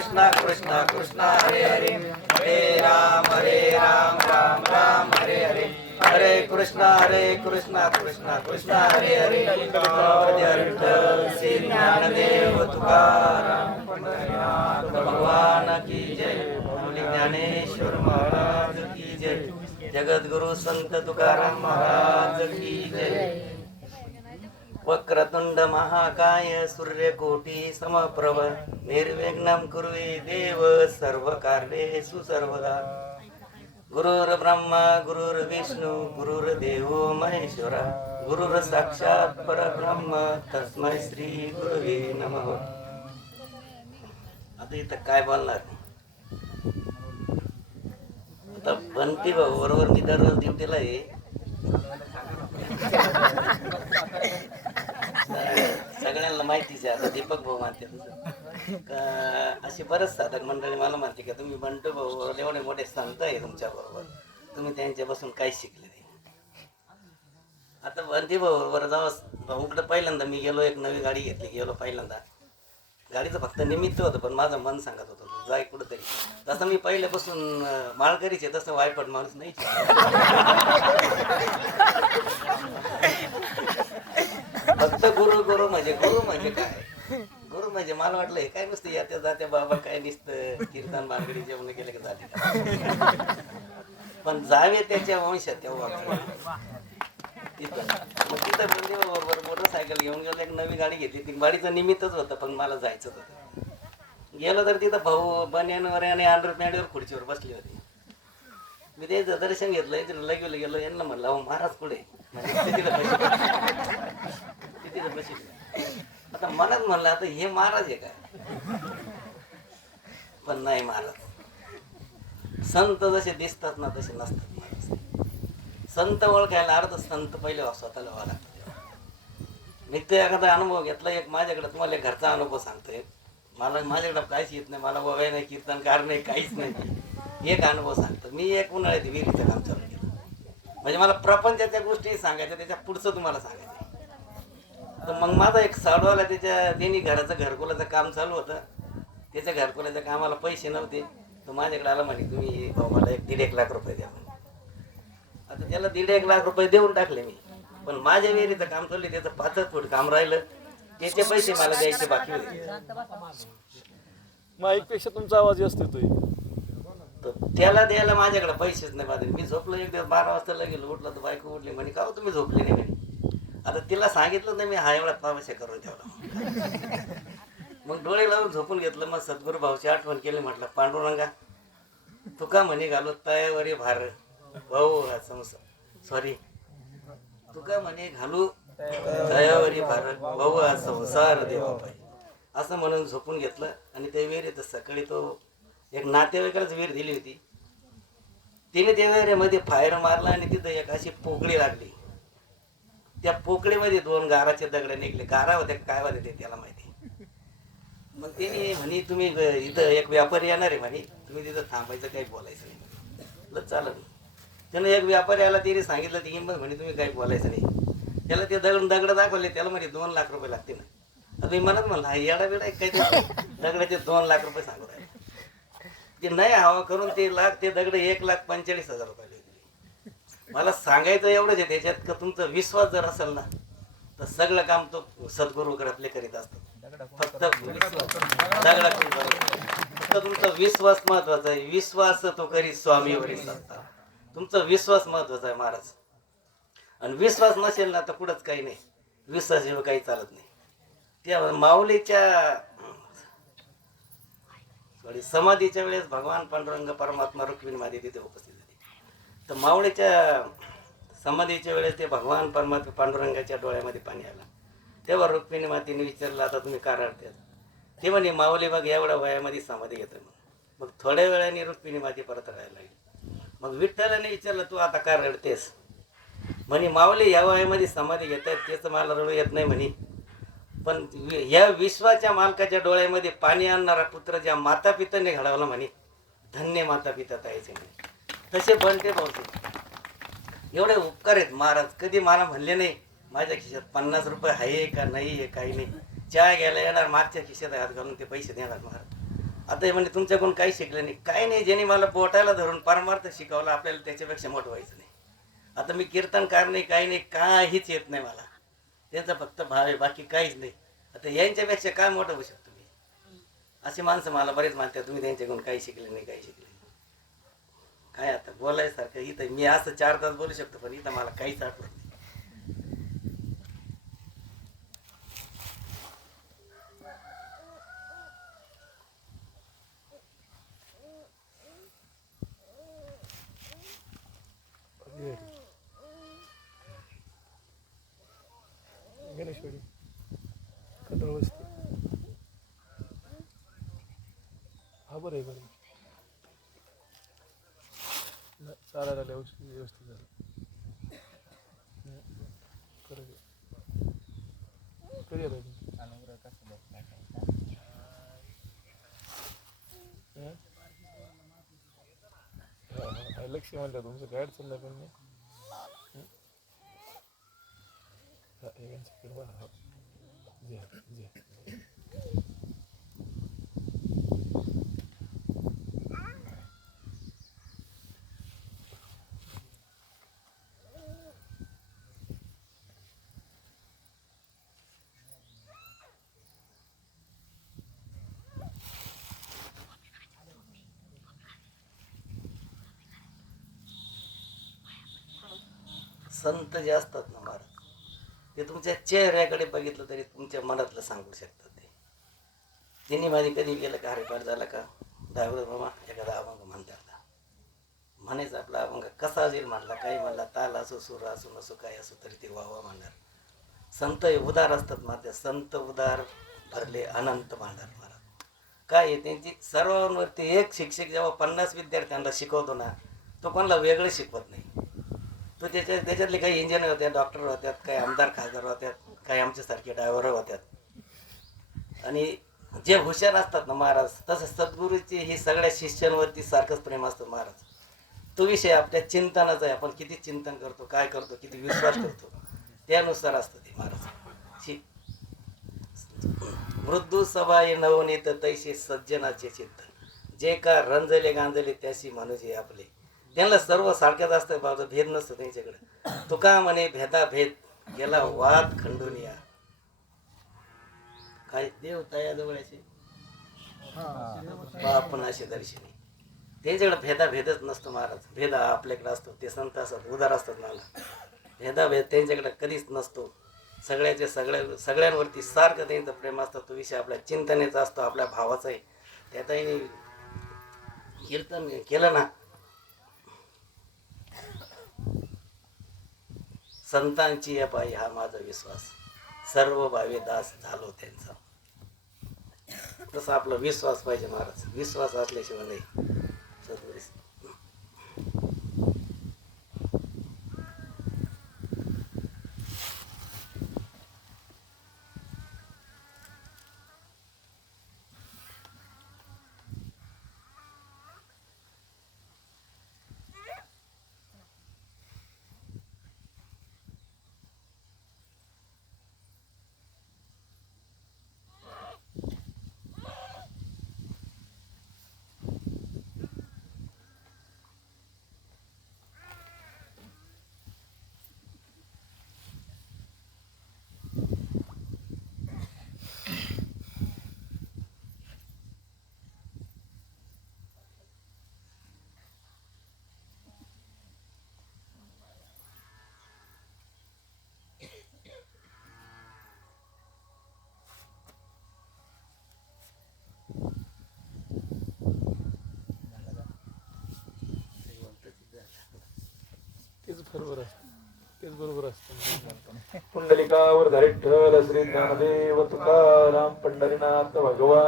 कृष्ण कृष्ण कृष्ण हरे हरे. हरे राम हरे राम राम राम हरे हरे. हरे कृष्ण हरे कृष्ण कृष्ण कृष्ण हरे हरे. हरे विठ्ठल श्री ज्ञानदेव तुकाराम भगवान की जय. ज्ञानेश्वर महाराज की जय. जगद्गुरु संत तुकाराम महाराज की जय. वक्रतुंड महाकाय सूर्यकोटी समप्रभ निर्विघ्नं कुर्वे देव सर्व सर्वकार्येषु सर्वदा। गुरुर्ब्रह्मा गुरुर्विष्णू गुरुर्देव महेश्वरा गुरुर साक्षात परब्रह्म तस्मै श्री गुरुवे नमः। आता इथं काय बोलणार? आता बनती भाऊ बरोबर मी दररोज ड्युटीला आहे सगळ्यांना माहितीच आहे आता दीपक भाऊ मानते तुझं. का अशी बरंच साधक मंडळी मला मानते का तुम्ही बंटू भाऊ एवढे मोठे संत आहे तुमच्या बरोबर तुम्ही त्यांच्यापासून काय शिकले नाही आता बंटी भाऊ बरोबर जावं भाऊकडे पहिल्यांदा मी गेलो एक नवी गाडी घेतली गेलो पहिल्यांदा. गाडीचं फक्त निमित्त होतं पण माझं मन सांगत होतं जाय कुठंतरी. तसं मी पहिल्यापासून माळकरीचे माळकरीच आहे तसं वायपट माणूस नाही फक्त गुरु गुरु म्हणजे गुरु म्हणजे काय? म्हणजे मला वाटलं हे काय नुसतं येत्या जात्या बाबा काय नुसतं कीर्तन बांगडी जेवण केलं का झाले. पण जावे त्याच्या वंशात तेव्हा. तिथं मग तिथं म्हणजे बरोबर मोटरसायकल घेऊन गेलो एक नवी गाडी घेतली. ती गाडीचं निमित्तच होतं पण मला जायचं होतं. गेलो तर तिथं भाऊ बन्यानवर आणि अंडर पॅन्टवर खुर्चीवर बसली होती. मी त्याचं दर्शन घेतलं इथे लगेलं गेलो यांना म्हणलं अहो महाराज पुढे तिथे बसले. आता मनात म्हणलं आता हे महाराज आहे काय? पण नाही महाराज. संत जसे दिसतात ना तसे नसतात महाराज. संत ओळखायला अर्ध संत पहिले स्वतःला व्हावं लागतं. मी ते एखादा अनुभव घेतला एक माझ्याकडे तुम्हाला घरचा अनुभव सांगतोय. मला माझ्याकडे काहीच येत नाही मला वय नाही कीर्तनकार नाही काहीच नाही. एक अनुभव सांगतो. मी एक उन्हाळ्यात विहिरीचं काम चालू केलं. म्हणजे मला प्रपंचाच्या गोष्टी सांगायच्या त्याच्या पुढचं तुम्हाला सांगायचं. तर मग माझा एक साडवाला त्याच्या त्यांनी घराचं घरकुलाचं काम चालू होतं. त्याच्या घरकुलाच्या कामाला पैसे नव्हते. तर माझ्याकडे आला म्हणे तुम्ही भाऊ मला एक दीड एक लाख रुपये द्या म्हणे. आता त्याला दीड एक लाख रुपये देऊन टाकले मी. पण माझ्या विहिरीचं काम चालले त्याचं पाचच फूट काम राहिलं. त्याचे पैसे मला द्यायचे बाकी होते. माईकपेक्षा तुमचा आवाज जास्त येतोय तर त्याला द्यायला माझ्याकडे पैसेच नाही माझे मी झोपलो एक दिवस बारा वाजता गेलो उठलो तर बायको उठली म्हणे का हो तुम्ही झोपले नाही म्हणे? आता तिला सांगितलं नाही मी हा एवढा तमाशा करून ठेवला. मग डोळे लावून झोपून घेतलं मग सद्गुरू भाऊची आठवण केली म्हटलं पांडुरंगा तुका म्हणे घालो तयावरी भार? भाऊ हा संसार सॉरी तुका म्हणे घालू तयावरी भार? भाऊ हा संसार देवा पाहिजे असं म्हणून झोपून घेतलं आणि त्या विहिरीत सकाळी तो एक नातेवाईकालाच विहीर दिली होती. तिने त्या विहिरीमध्ये फायर मारला आणि तिथं एक अशी पोकळी लागली. त्या पोकळीमध्ये दोन गाराचे दगड निघले. गारा होत्या काय होते ते त्याला माहिती. मग तिने म्हणे तुम्ही ग- इथं एक व्यापारी येणार आहे म्हणे. तुम्ही तिथं थांबायचं काही बोलायचं नाही. म्हटलं त्यानं एक व्यापारी आला तिने सांगितलं ती किंमत म्हणे तुम्ही काही बोलायचं नाही. त्याला ते दगड दगड दाखवले त्याला म्हणे दोन लाख रुपये लागते ना. आता मी म्हणत म्हणलं हा येडा बिडा काही दगडाचे दोन लाख रुपये सांगत आहे ते नाही हवा करून ते लाख ते दगड एक लाख पंचेचाळीस हजार रुपये मला सांगायचं एवढंच आहे त्याच्यात का तुमचा विश्वास जर असेल ना तर सगळं काम तो सद्गुरूकडे आपले करीत असतो. फक्त दगडाकडून फक्त तुमचा विश्वास महत्त्वाचा आहे. विश्वास तो करी स्वामीवरी असता. तुमचा विश्वास महत्त्वाचा आहे महाराज. आणि विश्वास नसेल ना तर कुठंच काही नाही. विश्वासाशिवाय काही चालत नाही. त्या माऊलीच्या सॉरी समाधीच्या वेळेस भगवान पांडुरंग परमात्मा रुक्मिणी मादी तिथे उपस्थित तर मावळीच्या समाधीच्या वेळेस ते भगवान परमात्मा पांडुरंगाच्या डोळ्यामध्ये पाणी आलं. तेव्हा रुक्मिणी मातीने विचारलं आता तुम्ही का रडते ते म्हणे माऊली बघ एवढ्या वयामध्ये समाधी घेतो मग थोड्या वेळाने रुक्मिणी माती परत राहायला लागली. मग विठ्ठलाने विचारलं तू आता का रडतेस? म्हणे माऊली या वयामध्ये समाधी घेतात तेच मला रडू येत नाही म्हणे. पण वि- या विश्वाच्या मालकाच्या डोळ्यामध्ये पाणी आणणारा पुत्र ज्या माता पित्याने घडवला म्हणे धन्य माता पिता ताईचे म्हणे. तसे बनते भाऊचे एवढे उपकार आहेत महाराज. कधी मला म्हणले नाही माझ्या खिशात पन्नास रुपये आहे का नाही आहे काही नाही. चहा घ्यायला येणार मागच्या खिशात हात घालून ते पैसे देणार महाराज. आता हे म्हणजे तुमच्याकडून काही शिकलं नाही. काही नाही ज्यांनी मला बोटायला धरून परमार्थ शिकवला आपल्याला त्याच्यापेक्षा मोठं व्हायचं नाही. आता मी कीर्तनकार नाही काही नाही काहीच येत नाही मला. त्याचा फक्त भाव आहे बाकी काहीच नाही. आता यांच्यापेक्षा काय मोठं होऊ शकतो मी? असे माणसं मला बरेच मानतात तुम्ही त्यांच्याकडून काही शिकले नाही काही शिकले काय आता बोलायसारखं इथं मी असं चार तास बोलू शकतो पण इथं मला काहीच आठवत नाही. गणेशवाडी. वस्ती. हा बरं आहे बरं आहे. व्यवस्थित व्यवस्थित झालं. करूया. करू लक्ष म्हणलं तुमचं काय अडचण नाही पण नाही. हा, जे, जे. संत जे असतात ना महाराज ते तुमच्या चेहऱ्याकडे बघितलं तरी तुमच्या मनातलं सांगू शकतात ते. त्यांनी माझी कधी गेलं का हरिपाठ झाला का? दहावर मामा एखादा अभंग म्हणतात म्हणायचं आपला अभंग कसा असेल म्हणला काही म्हणला ताल असो सूर असो नसो काय असो तरी ते वावा म्हणणार. संत हे उदार असतात महाराज संत उदार भरले अनंत भांडार महाराज. काय आहे त्यांची सर्वांवरती एक शिक्षक जेव्हा पन्नास विद्यार्थ्यांना शिकवतो ना तो कोणाला वेगळं शिकवत नाही. तो त्याच्या त्याच्यातले काही इंजिनियर होत्या डॉक्टर होत्यात काही आमदार खासदार होत्यात काही आमच्यासारखे ड्रायव्हर होत्यात आणि जे हुशार असतात ना महाराज तसं सद्गुरूची ही सगळ्या शिष्यांवरती सारखंच प्रेम असतं महाराज. तो विषय आपल्या चिंतनाचा आहे. आपण किती चिंतन करतो काय करतो किती विश्वास ठेवतो. त्यानुसार असतं ते महाराज. मृदू सभाई नवनीत तैसे सज्जनाचे चिंतन. जे का रंजले गांजले त्याशी म्हणजे आपले. त्यांना सर्व सारख्याच असतं बाबा भेद नसतो त्यांच्याकडे. तुका म्हणे भेदा भेद गेला वाद खंडून या. काय देव तयाजवळ असे? आपण असे दर्शनी. त्यांच्याकडे भेदा भेदच नसतो महाराज. भेद आपल्याकडे असतो. ते संत असतात उदार असतात मला भेदाभेद त्यांच्याकडे कधीच नसतो. सगळ्याचे सगळ्या सगळ्यांवरती सारखं त्यांचं प्रेम असतं. तो विषय आपल्या चिंतनेचा असतो आपल्या भावाचा आहे त्यातही कीर्तन केलं ना संतांची या पायी हा माझा विश्वास. सर्व भावे दास झालो त्यांचा. तसा आपला विश्वास पाहिजे महाराज. विश्वास असल्याशिवाय नाही सद्गुरू तेच बरोबर असतं. तेच बरोबर असतं. पुंडलिकावर धरिठ्ठल श्री ज्ञानदेव तुकाराम पंढरीनाथ भगवान.